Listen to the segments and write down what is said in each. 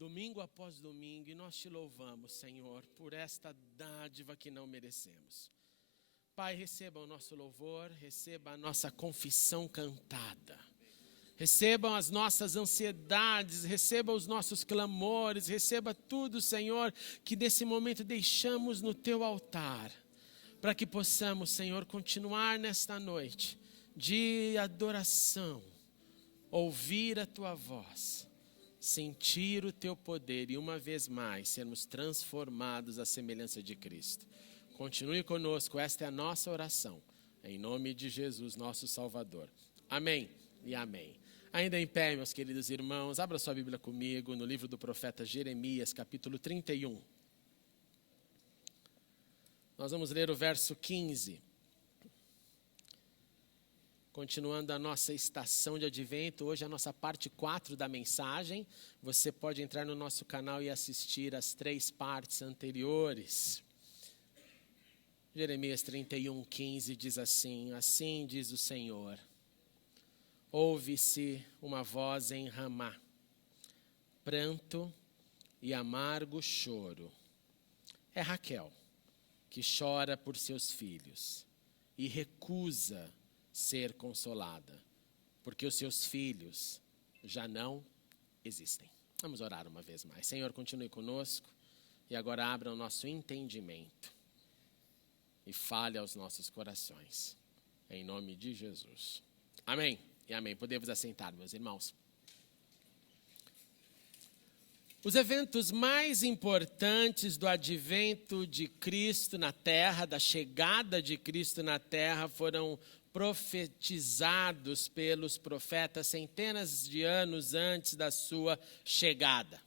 domingo após domingo, e nós te louvamos, Senhor, por esta dádiva que não merecemos. Pai, receba o nosso louvor, receba a nossa confissão cantada. Recebam as nossas ansiedades, receba os nossos clamores, receba tudo, Senhor, que nesse momento deixamos no teu altar, para que possamos, Senhor, continuar nesta noite de adoração, ouvir a tua voz, sentir o teu poder e uma vez mais sermos transformados à semelhança de Cristo. Continue conosco, esta é a nossa oração, em nome de Jesus, nosso Salvador. Amém e amém. Ainda em pé, meus queridos irmãos, abra sua Bíblia comigo no livro do profeta Jeremias, capítulo 31. Nós vamos ler o verso 15. Continuando a nossa estação de advento, hoje é a nossa parte 4 da mensagem. Você pode entrar no nosso canal e assistir as 3 partes anteriores. Jeremias 31, 15 diz assim: assim diz o Senhor, ouve-se uma voz em Ramá, pranto e amargo choro. É Raquel, que chora por seus filhos e recusa ser consolada, porque os seus filhos já não existem. Vamos orar uma vez mais. Senhor, continue conosco e agora abra o nosso entendimento e fale aos nossos corações, em nome de Jesus. Amém e amém. Podemos assentar, meus irmãos. Os eventos mais importantes do advento de Cristo na terra, da chegada de Cristo na terra, foram profetizados pelos profetas centenas de anos antes da sua chegada.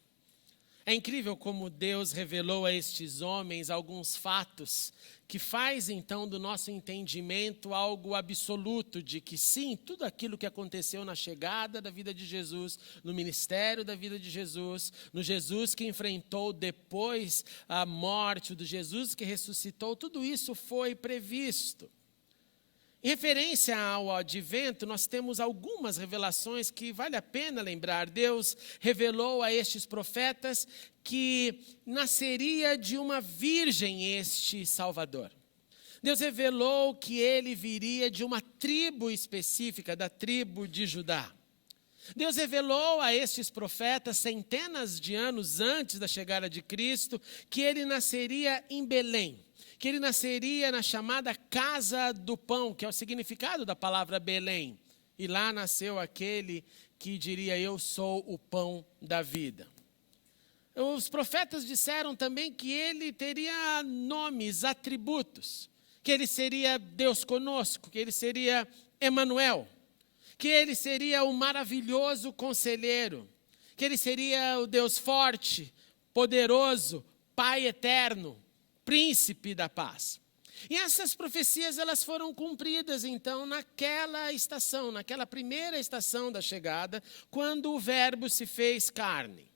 É incrível como Deus revelou a estes homens alguns fatos que faz então do nosso entendimento algo absoluto de que sim, tudo aquilo que aconteceu na chegada da vida de Jesus, no ministério da vida de Jesus, no Jesus que enfrentou depois a morte, do Jesus que ressuscitou, tudo isso foi previsto. Em referência ao advento, nós temos algumas revelações que vale a pena lembrar. Deus revelou a estes profetas que nasceria de uma virgem este Salvador. Deus revelou que ele viria de uma tribo específica, da tribo de Judá. Deus revelou a estes profetas, centenas de anos antes da chegada de Cristo, que ele nasceria em Belém. Que ele nasceria na chamada Casa do Pão, que é o significado da palavra Belém. E lá nasceu aquele que diria, eu sou o pão da vida. Os profetas disseram também que ele teria nomes, atributos. Que ele seria Deus conosco, que ele seria Emanuel. Que ele seria o maravilhoso conselheiro. Que ele seria o Deus forte, poderoso, Pai eterno. Príncipe da paz. E essas profecias elas foram cumpridas então naquela estação, naquela primeira estação da chegada, quando o verbo se fez carne.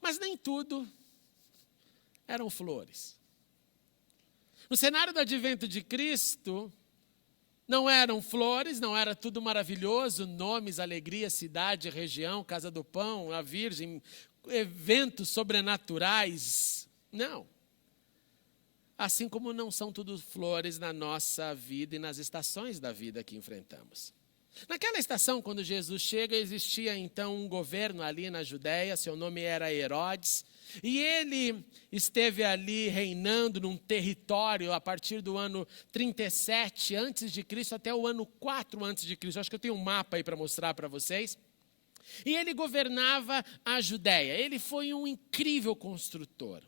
Mas nem tudo eram flores. No cenário do advento de Cristo, não eram flores, não era tudo maravilhoso, nomes, alegria, cidade, região, casa do pão, a virgem, eventos sobrenaturais, não. Assim como não são tudo flores na nossa vida e nas estações da vida que enfrentamos. Naquela estação, quando Jesus chega, existia então um governo ali na Judéia, seu nome era Herodes, e ele esteve ali reinando num território a partir do ano 37 a.C. até o ano 4 a.C. Acho que eu tenho um mapa aí para mostrar para vocês. E ele governava a Judéia, ele foi um incrível construtor.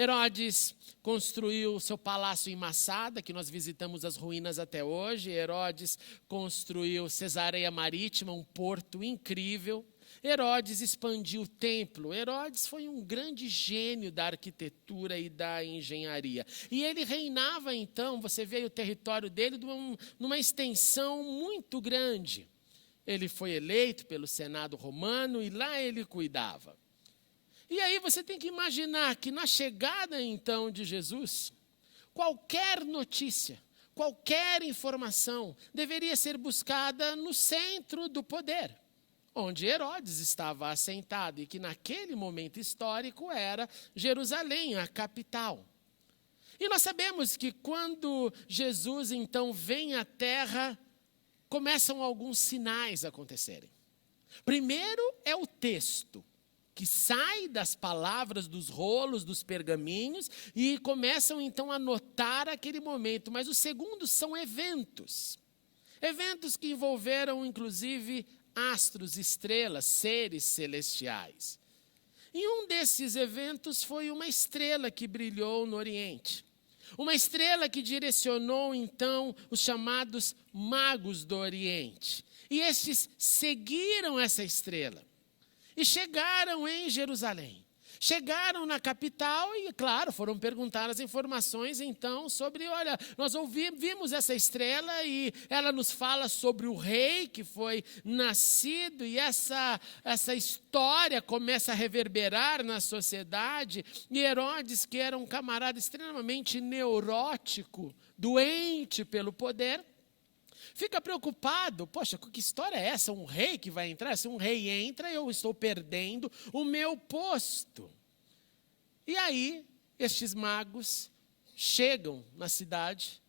Herodes construiu seu palácio em Massada, que nós visitamos as ruínas até hoje. Herodes construiu Cesareia Marítima, um porto incrível. Herodes expandiu o templo. Herodes foi um grande gênio da arquitetura e da engenharia. E ele reinava então, você vê o território dele numa extensão muito grande. Ele foi eleito pelo Senado romano e lá ele cuidava. E aí você tem que imaginar que na chegada então de Jesus, qualquer notícia, qualquer informação deveria ser buscada no centro do poder. onde Herodes estava assentado e que naquele momento histórico era Jerusalém, a capital. E nós sabemos que quando Jesus então vem à terra, começam alguns sinais a acontecerem. Primeiro é o texto, que sai das palavras, dos rolos, dos pergaminhos, e começam então a notar aquele momento. Mas o segundo são eventos. Eventos que envolveram inclusive astros, estrelas, seres celestiais. E um desses eventos foi uma estrela que brilhou no Oriente. Uma estrela que direcionou então os chamados magos do Oriente. E estes seguiram essa estrela. E chegaram em Jerusalém. Chegaram na capital e, claro, foram perguntar as informações, então, sobre, olha, nós vimos essa estrela e ela nos fala sobre o rei que foi nascido, e essa história começa a reverberar na sociedade. E Herodes, que era um camarada extremamente neurótico, doente pelo poder, fica preocupado. Poxa, que história é essa? Um rei que vai entrar? Se um rei entra, eu estou perdendo o meu posto. E aí, estes magos chegam na cidade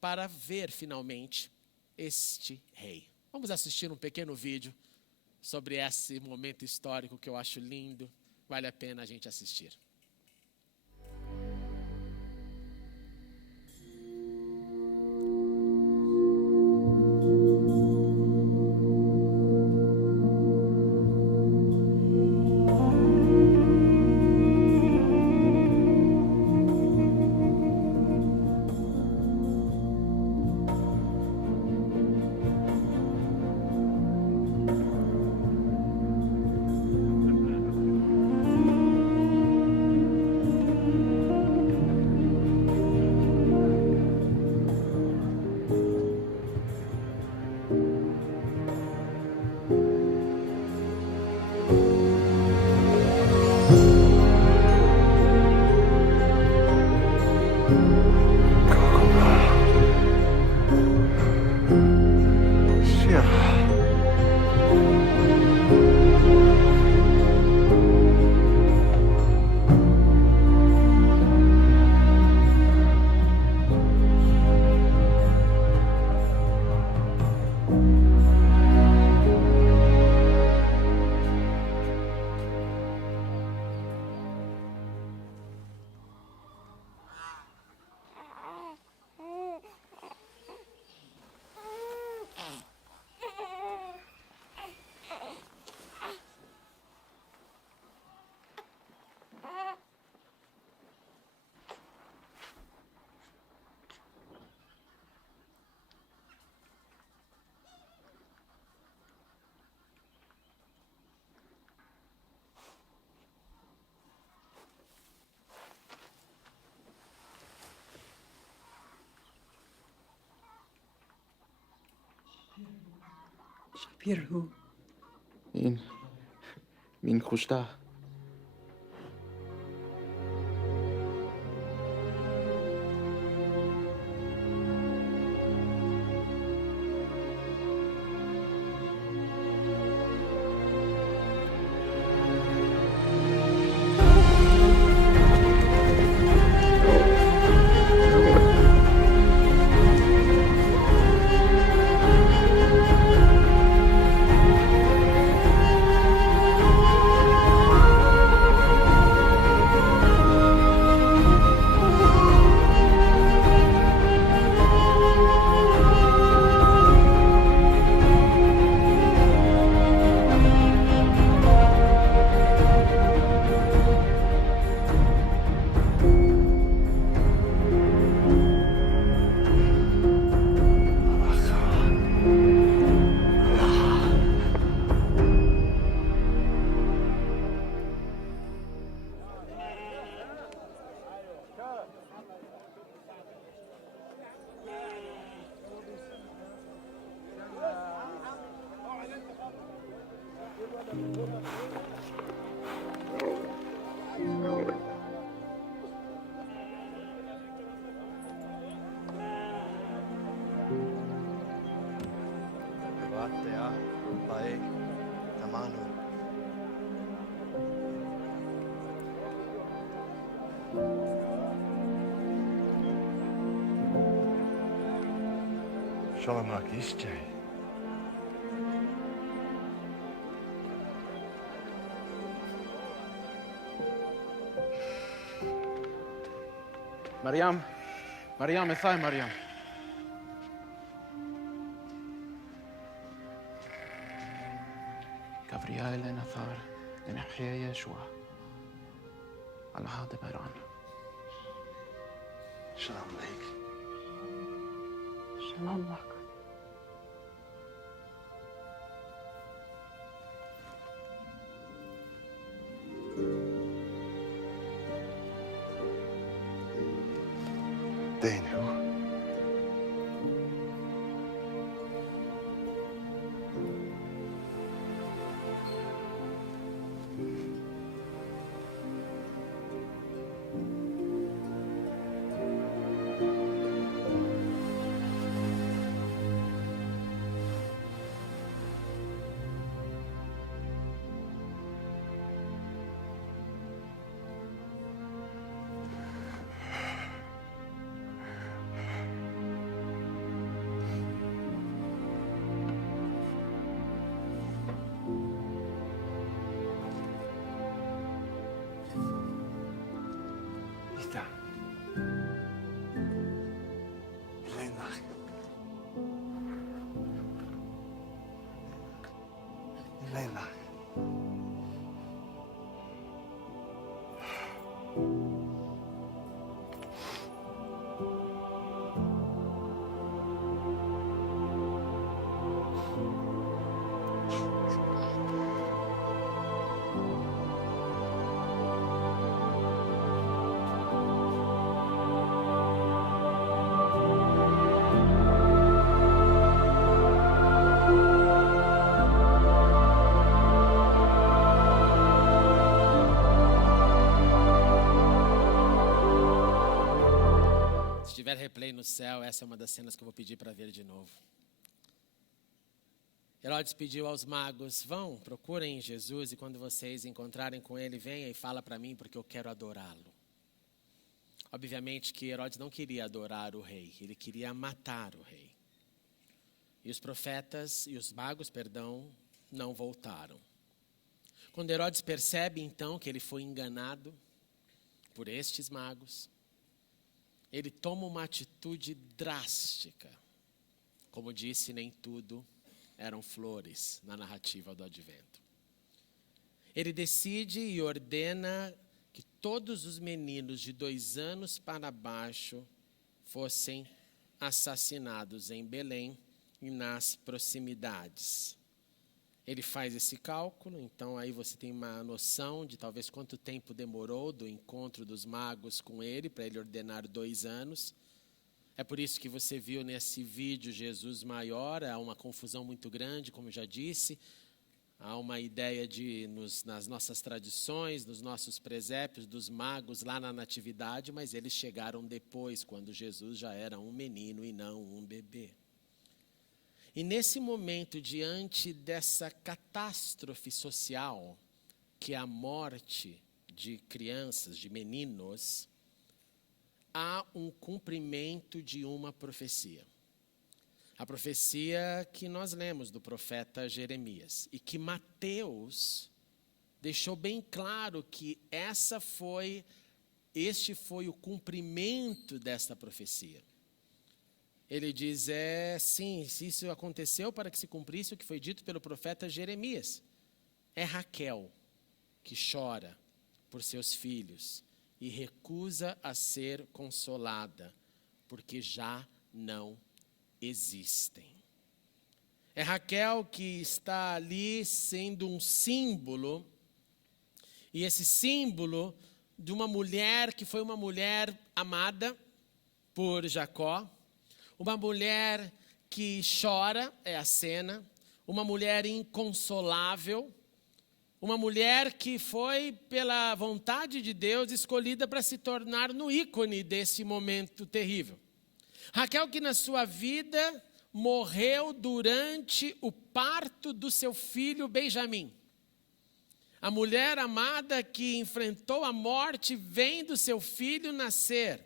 para ver finalmente este rei. Vamos assistir um pequeno vídeo sobre esse momento histórico que eu acho lindo. Vale a pena a gente assistir. شبیر هو این خوشته Hyvä, Tea, tai شاء الله معك يشتهي. مريم ثاي مريم. كبرياء نثار لنحيا يشوع على هذا بران. سلام عليك. سلام لك. دينو. Leyla. Se tiver replay no céu, essa é uma das cenas que eu vou pedir para ver de novo. Herodes pediu aos magos, vão, procurem Jesus e quando vocês encontrarem com ele, venha e fala para mim porque eu quero adorá-lo. Obviamente que Herodes não queria adorar o rei, ele queria matar o rei. E os profetas e os magos, não voltaram. Quando Herodes percebe então que ele foi enganado por estes magos, ele toma uma atitude drástica. Como disse, nem tudo eram flores na narrativa do Advento. Ele decide e ordena que todos os meninos de 2 anos para baixo fossem assassinados em Belém e nas proximidades. Ele faz esse cálculo, então aí você tem uma noção de talvez quanto tempo demorou do encontro dos magos com ele, para ele ordenar 2 anos. É por isso que você viu nesse vídeo Jesus maior, há uma confusão muito grande, como já disse. Há uma ideia nas nossas tradições, nos nossos presépios, dos magos lá na natividade, mas eles chegaram depois, quando Jesus já era um menino e não um bebê. E nesse momento, diante dessa catástrofe social, que é a morte de crianças, de meninos, há um cumprimento de uma profecia. A profecia que nós lemos do profeta Jeremias. E que Mateus deixou bem claro que este foi o cumprimento desta profecia. Ele diz, sim, se isso aconteceu para que se cumprisse o que foi dito pelo profeta Jeremias. É Raquel que chora por seus filhos e recusa a ser consolada, porque já não existem. É Raquel que está ali sendo um símbolo, e esse símbolo de uma mulher que foi uma mulher amada por Jacó, uma mulher que chora, é a cena, uma mulher inconsolável, uma mulher que foi, pela vontade de Deus, escolhida para se tornar no ícone desse momento terrível. Raquel que na sua vida morreu durante o parto do seu filho Benjamim. A mulher amada que enfrentou a morte vendo seu filho nascer.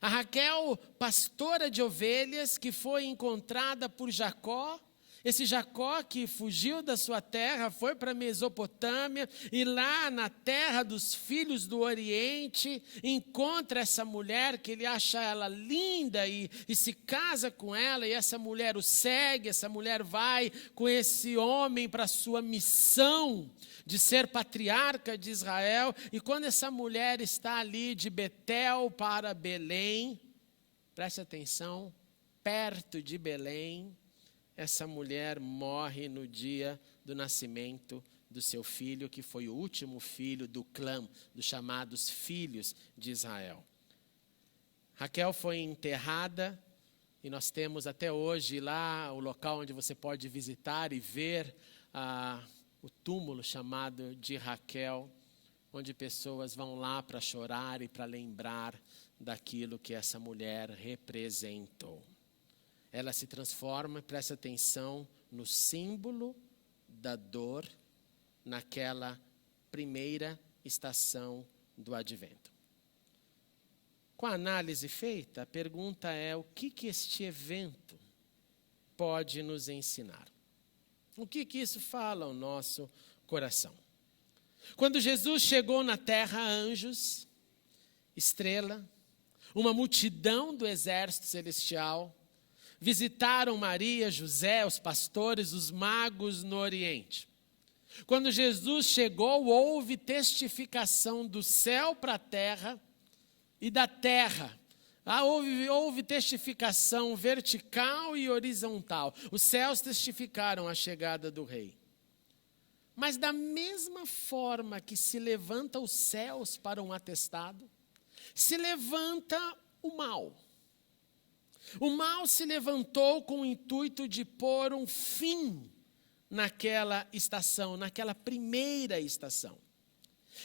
A Raquel, pastora de ovelhas, que foi encontrada por Jacó. Esse Jacó que fugiu da sua terra, foi para a Mesopotâmia, e lá na terra dos filhos do Oriente, encontra essa mulher que ele acha ela linda e se casa com ela, e essa mulher o segue, essa mulher vai com esse homem para a sua missão de ser patriarca de Israel. E quando essa mulher está ali de Betel para Belém, preste atenção, perto de Belém, essa mulher morre no dia do nascimento do seu filho, que foi o último filho do clã, dos chamados filhos de Israel. Raquel foi enterrada, e nós temos até hoje lá o local onde você pode visitar e ver o túmulo chamado de Raquel, onde pessoas vão lá para chorar e para lembrar daquilo que essa mulher representou. Ela se transforma, presta atenção, no símbolo da dor naquela primeira estação do advento. Com a análise feita, a pergunta é: o que este evento pode nos ensinar? O que isso fala ao nosso coração? Quando Jesus chegou na terra, anjos, estrela, uma multidão do exército celestial, visitaram Maria, José, os pastores, os magos no Oriente. Quando Jesus chegou, houve testificação do céu para a terra e da terra. Houve testificação vertical e horizontal. Os céus testificaram a chegada do rei. Mas da mesma forma que se levanta os céus para um atestado, se levanta o mal. O mal se levantou com o intuito de pôr um fim naquela estação, naquela primeira estação.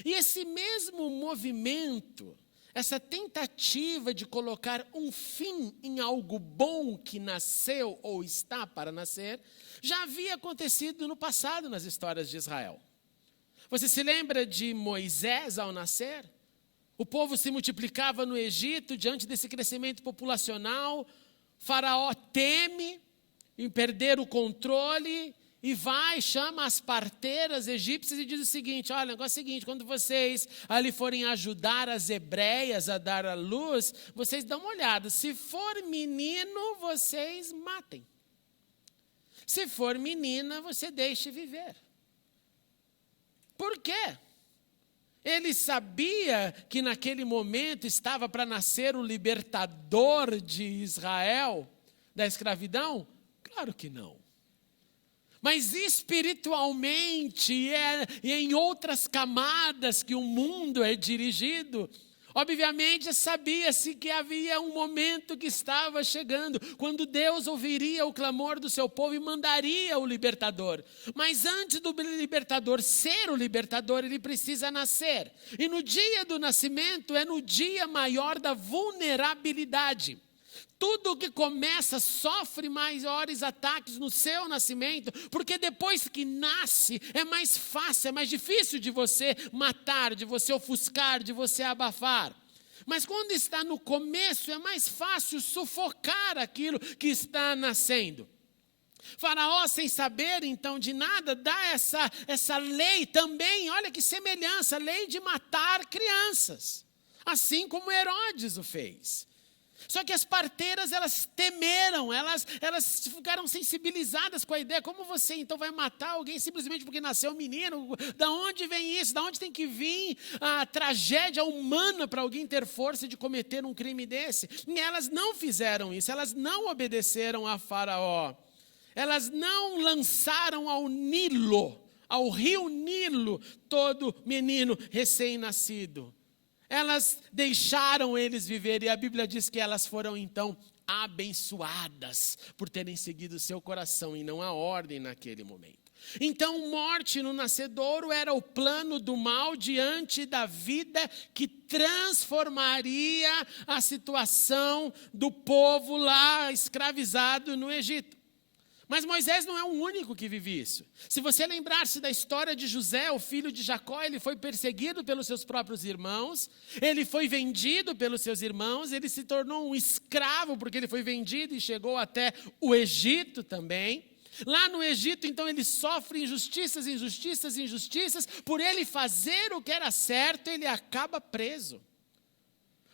E esse mesmo movimento, essa tentativa de colocar um fim em algo bom que nasceu ou está para nascer, já havia acontecido no passado nas histórias de Israel. Você se lembra de Moisés ao nascer? O povo se multiplicava no Egito diante desse crescimento populacional. Faraó teme em perder o controle e vai, chama as parteiras egípcias e diz o seguinte: olha, o negócio é o seguinte, quando vocês ali forem ajudar as hebreias a dar à luz, vocês dão uma olhada, se for menino, vocês matem. Se for menina, você deixe viver. Por quê? Ele sabia que naquele momento estava para nascer o libertador de Israel da escravidão? Claro que não. Mas espiritualmente e em outras camadas que o mundo é dirigido, obviamente sabia-se que havia um momento que estava chegando, quando Deus ouviria o clamor do seu povo e mandaria o libertador. Mas antes do libertador ser o libertador, ele precisa nascer. E no dia do nascimento é no dia maior da vulnerabilidade. Tudo que começa sofre maiores ataques no seu nascimento, porque depois que nasce é mais fácil, é mais difícil de você matar, de você ofuscar, de você abafar. Mas quando está no começo é mais fácil sufocar aquilo que está nascendo. Faraó, sem saber então de nada, dá essa lei também, olha que semelhança, lei de matar crianças, assim como Herodes o fez. Só que as parteiras, elas temeram, elas ficaram sensibilizadas com a ideia: como você então vai matar alguém simplesmente porque nasceu um menino? Da onde vem isso? Da onde tem que vir a tragédia humana para alguém ter força de cometer um crime desse? E elas não fizeram isso, elas não obedeceram a Faraó. Elas não lançaram ao Nilo, ao rio Nilo, todo menino recém-nascido. Elas deixaram eles viver, e a Bíblia diz que elas foram então abençoadas por terem seguido o seu coração e não a ordem naquele momento. Então, morte no nascedouro era o plano do mal diante da vida que transformaria a situação do povo lá escravizado no Egito. Mas Moisés não é o único que vive isso. Se você lembrar-se da história de José, o filho de Jacó, ele foi perseguido pelos seus próprios irmãos, ele foi vendido pelos seus irmãos, ele se tornou um escravo porque ele foi vendido e chegou até o Egito também. Lá no Egito, então, ele sofre injustiças, injustiças, injustiças. Por ele fazer o que era certo, ele acaba preso.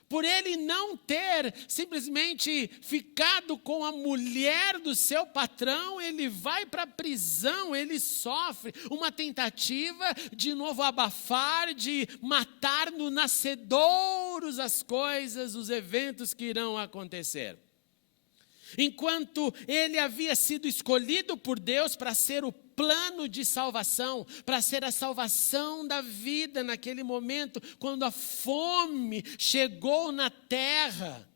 Por ele não ter simplesmente ficado com a mulher do seu patrão, ele vai para a prisão, ele sofre uma tentativa de novo abafar, de matar no nascedouros as coisas, os eventos que irão acontecer. Enquanto ele havia sido escolhido por Deus para ser o plano de salvação, para ser a salvação da vida naquele momento, quando a fome chegou na terra,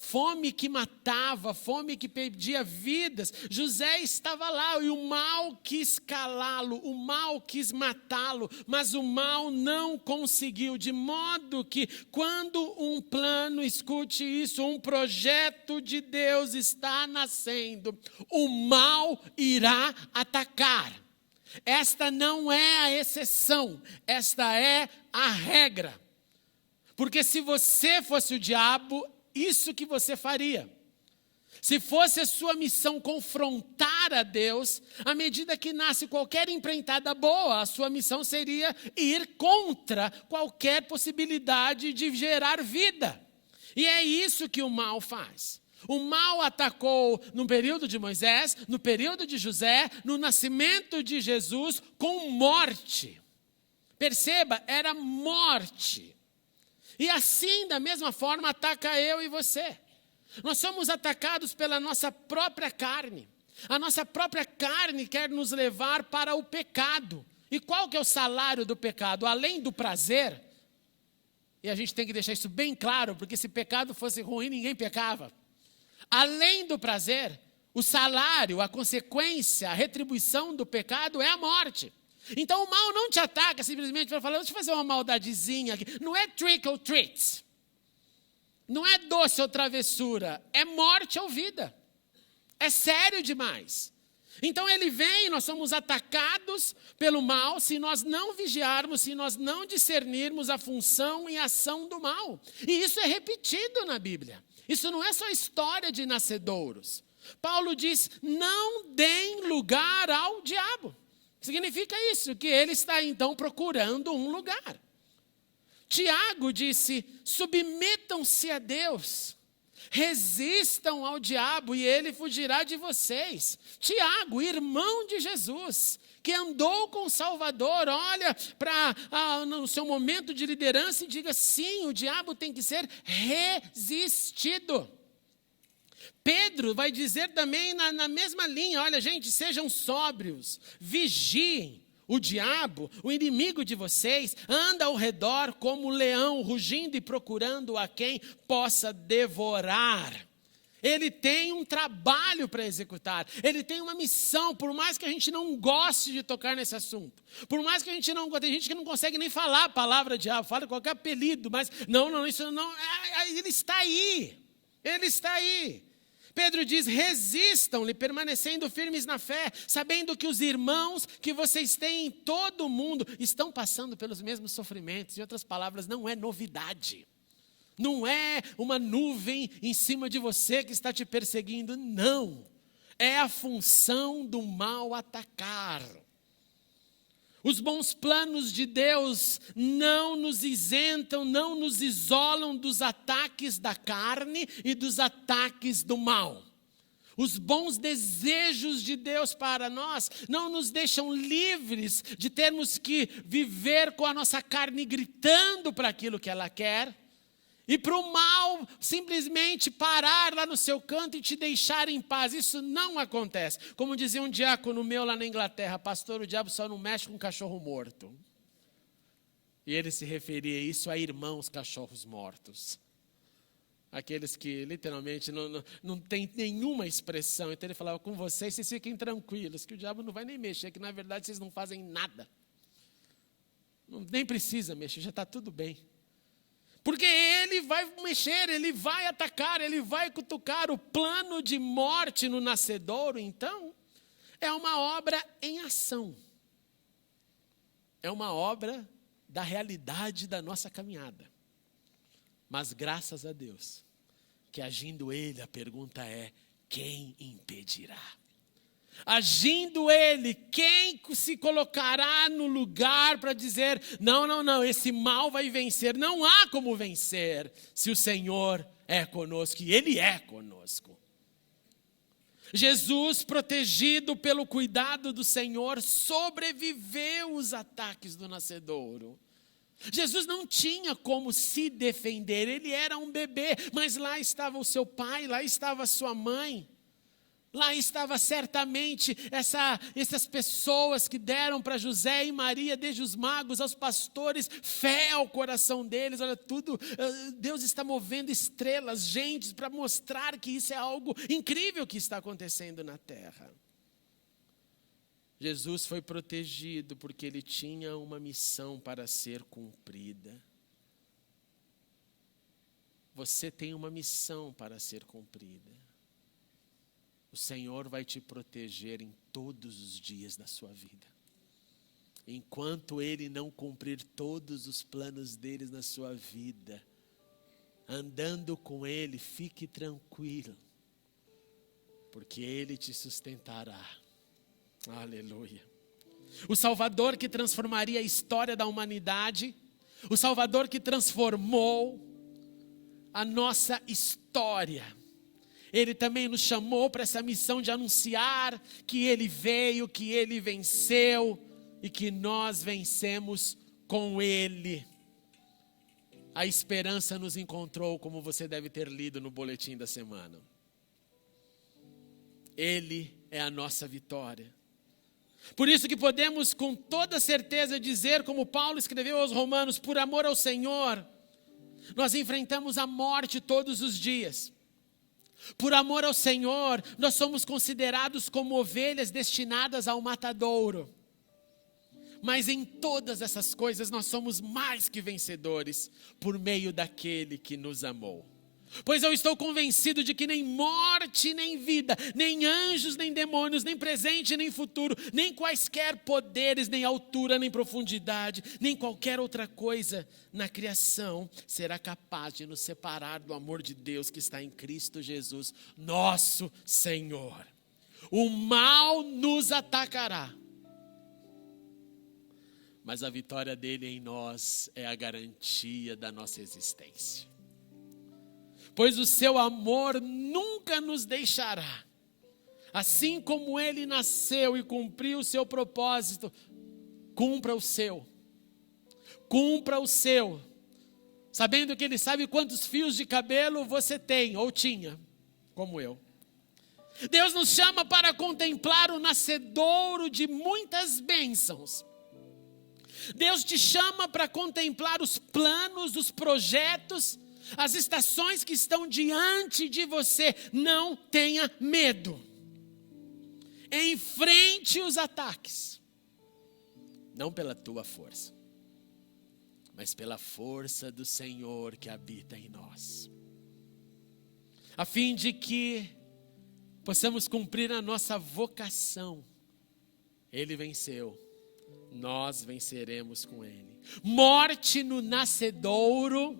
fome que matava, fome que perdia vidas, José estava lá e o mal quis calá-lo, o mal quis matá-lo, mas o mal não conseguiu, de modo que quando um plano, escute isso, um projeto de Deus está nascendo, o mal irá atacar. Esta não é a exceção, esta é a regra. Porque se você fosse o diabo, isso que você faria. Se fosse a sua missão confrontar a Deus, à medida que nasce qualquer empreitada boa, a sua missão seria ir contra qualquer possibilidade de gerar vida. E é isso que o mal faz. O mal atacou no período de Moisés, no período de José, no nascimento de Jesus, com morte. Perceba, era morte. E assim, da mesma forma, ataca eu e você. Nós somos atacados pela nossa própria carne. A nossa própria carne quer nos levar para o pecado. E qual que é o salário do pecado? Além do prazer, e a gente tem que deixar isso bem claro, porque se pecado fosse ruim, ninguém pecava. Além do prazer, o salário, a consequência, a retribuição do pecado é a morte. Então o mal não te ataca simplesmente para falar, deixa eu fazer uma maldadezinha aqui. Não é trick or treat. Não é doce ou travessura. É morte ou vida. É sério demais. Então ele vem, nós somos atacados pelo mal se nós não vigiarmos, se nós não discernirmos a função e a ação do mal. E isso é repetido na Bíblia. Isso não é só história de nascedouros. Paulo diz, não deem lugar ao diabo. Significa isso, que ele está então procurando um lugar. Tiago disse, submetam-se a Deus, resistam ao diabo e ele fugirá de vocês. Tiago, irmão de Jesus, que andou com o Salvador, olha para no seu momento de liderança e diga, sim, o diabo tem que ser resistido. Pedro vai dizer também na mesma linha, olha gente, sejam sóbrios, vigiem. O diabo, o inimigo de vocês, anda ao redor como um leão, rugindo e procurando a quem possa devorar. Ele tem um trabalho para executar, ele tem uma missão, por mais que a gente não goste de tocar nesse assunto. Por mais que a gente não goste, tem gente que não consegue nem falar a palavra diabo, fala qualquer apelido, mas não, isso não, ele está aí, ele está aí. Pedro diz, resistam-lhe, permanecendo firmes na fé, sabendo que os irmãos que vocês têm em todo o mundo estão passando pelos mesmos sofrimentos. Em outras palavras, não é novidade. Não é uma nuvem em cima de você que está te perseguindo, não. É a função do mal atacar. Os bons planos de Deus não nos isentam, não nos isolam dos ataques da carne e dos ataques do mal. Os bons desejos de Deus para nós não nos deixam livres de termos que viver com a nossa carne gritando para aquilo que ela quer. E para o mal simplesmente parar lá no seu canto e te deixar em paz. Isso não acontece. Como dizia um diácono meu lá na Inglaterra, pastor, o diabo só não mexe com cachorro morto. E ele se referia a isso a irmãos cachorros mortos. Aqueles que literalmente não tem nenhuma expressão. Então ele falava, com vocês fiquem tranquilos, que o diabo não vai nem mexer, que na verdade vocês não fazem nada. Nem precisa mexer, já está tudo bem. Porque ele vai mexer, ele vai atacar, ele vai cutucar. O plano de morte no nascedouro, então, é uma obra em ação. É uma obra da realidade da nossa caminhada. Mas graças a Deus, que agindo ele, a pergunta é: quem impedirá? Agindo ele, quem se colocará no lugar para dizer: não, esse mal vai vencer? Não há como vencer se o Senhor é conosco, e ele é conosco. Jesus, protegido pelo cuidado do Senhor, sobreviveu os ataques do nascedouro. Jesus não tinha como se defender, ele era um bebê, mas lá estava o seu pai, lá estava a sua mãe. Lá estava certamente essas pessoas que deram para José e Maria, desde os magos aos pastores, fé ao coração deles. Olha, tudo, Deus está movendo estrelas, gente, para mostrar que isso é algo incrível que está acontecendo na terra. Jesus foi protegido porque ele tinha uma missão para ser cumprida. Você tem uma missão para ser cumprida. O Senhor vai te proteger em todos os dias da sua vida. Enquanto Ele não cumprir todos os planos dele na sua vida, andando com Ele, fique tranquilo, porque Ele te sustentará. Aleluia. O Salvador que transformaria a história da humanidade, o Salvador que transformou a nossa história, Ele também nos chamou para essa missão de anunciar que Ele veio, que Ele venceu e que nós vencemos com Ele. A esperança nos encontrou, como você deve ter lido no boletim da semana. Ele é a nossa vitória. Por isso que podemos com toda certeza dizer, como Paulo escreveu aos Romanos: por amor ao Senhor, nós enfrentamos a morte todos os dias. Por amor ao Senhor, nós somos considerados como ovelhas destinadas ao matadouro. Mas em todas essas coisas nós somos mais que vencedores por meio daquele que nos amou. Pois eu estou convencido de que nem morte, nem vida, nem anjos, nem demônios, nem presente, nem futuro, nem quaisquer poderes, nem altura, nem profundidade, nem qualquer outra coisa na criação será capaz de nos separar do amor de Deus que está em Cristo Jesus, nosso Senhor. O mal nos atacará, mas a vitória dele em nós é a garantia da nossa existência. Pois o seu amor nunca nos deixará. Assim como ele nasceu e cumpriu o seu propósito, cumpra o seu. Cumpra o seu. Sabendo que ele sabe quantos fios de cabelo você tem ou tinha, como eu. Deus nos chama para contemplar o nascedouro de muitas bênçãos. Deus te chama para contemplar os planos, os projetos, as estações que estão diante de você. Não tenha medo. Enfrente os ataques. Não pela tua força, mas pela força do Senhor que habita em nós. A fim de que possamos cumprir a nossa vocação. Ele venceu, nós venceremos com ele. Morte no nascedouro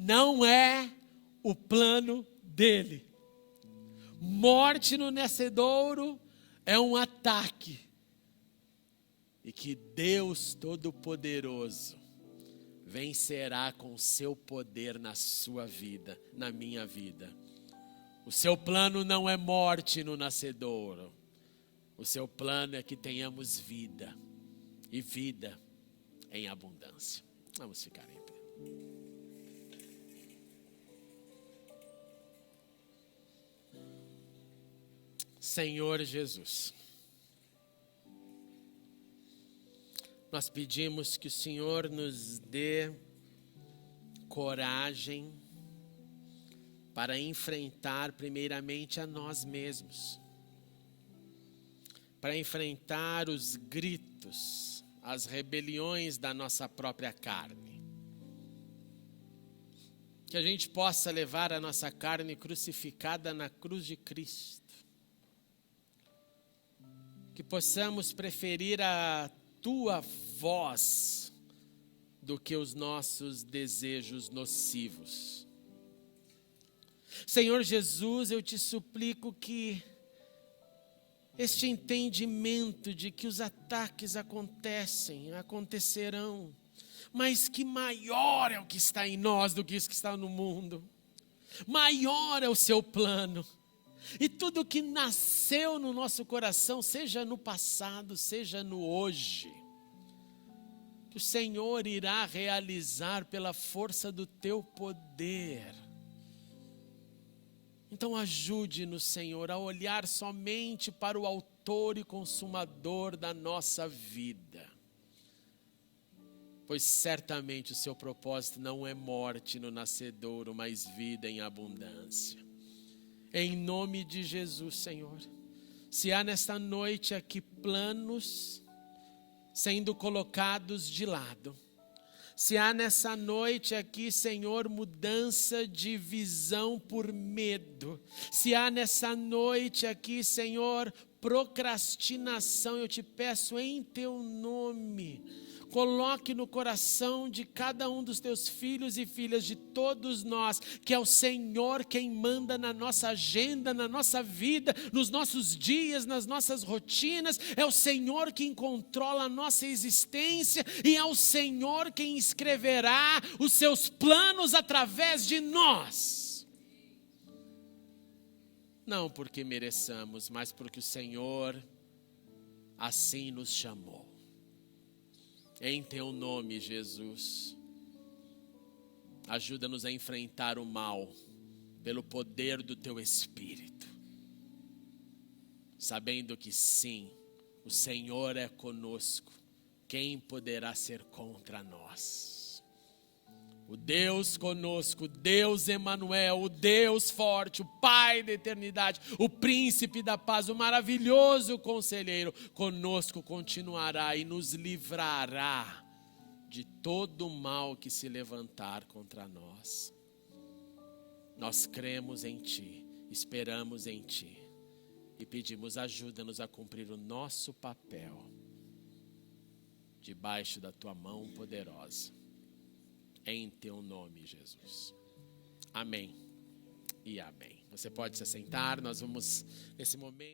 não é o plano dele. Morte no nascedouro é um ataque. E que Deus Todo-Poderoso vencerá com o seu poder na sua vida, na minha vida. O seu plano não é morte no nascedouro. O seu plano é que tenhamos vida, e vida em abundância. Vamos ficar em pé. Senhor Jesus, nós pedimos que o Senhor nos dê coragem para enfrentar primeiramente a nós mesmos, para enfrentar os gritos, as rebeliões da nossa própria carne. Que a gente possa levar a nossa carne crucificada na cruz de Cristo. Que possamos preferir a tua voz do que os nossos desejos nocivos. Senhor Jesus, eu te suplico que este entendimento de que os ataques acontecerão, mas que maior é o que está em nós do que isso que está no mundo. Maior é o seu plano. E tudo que nasceu no nosso coração, seja no passado, seja no hoje, que o Senhor irá realizar pela força do teu poder. Então ajude-nos, Senhor, a olhar somente para o autor e consumador da nossa vida. Pois certamente o seu propósito não é morte no nascedouro, mas vida em abundância. Em nome de Jesus, Senhor, se há nesta noite aqui planos sendo colocados de lado, se há nessa noite aqui, Senhor, mudança de visão por medo, se há nessa noite aqui, Senhor, procrastinação, eu te peço em teu nome, coloque no coração de cada um dos teus filhos e filhas, de todos nós, que é o Senhor quem manda na nossa agenda, na nossa vida, nos nossos dias, nas nossas rotinas, é o Senhor quem controla a nossa existência e é o Senhor quem escreverá os seus planos através de nós. Não porque mereçamos, mas porque o Senhor assim nos chamou. Em teu nome, Jesus, ajuda-nos a enfrentar o mal pelo poder do teu Espírito, sabendo que sim, o Senhor é conosco, quem poderá ser contra nós? O Deus conosco, o Deus Emanuel, o Deus forte, o Pai da eternidade, o Príncipe da paz, o maravilhoso Conselheiro, conosco continuará e nos livrará de todo o mal que se levantar contra nós. Nós cremos em Ti, esperamos em Ti e pedimos ajuda-nos a cumprir o nosso papel debaixo da Tua mão poderosa. Em teu nome, Jesus. Amém e amém. Você pode se assentar, nós vamos nesse momento.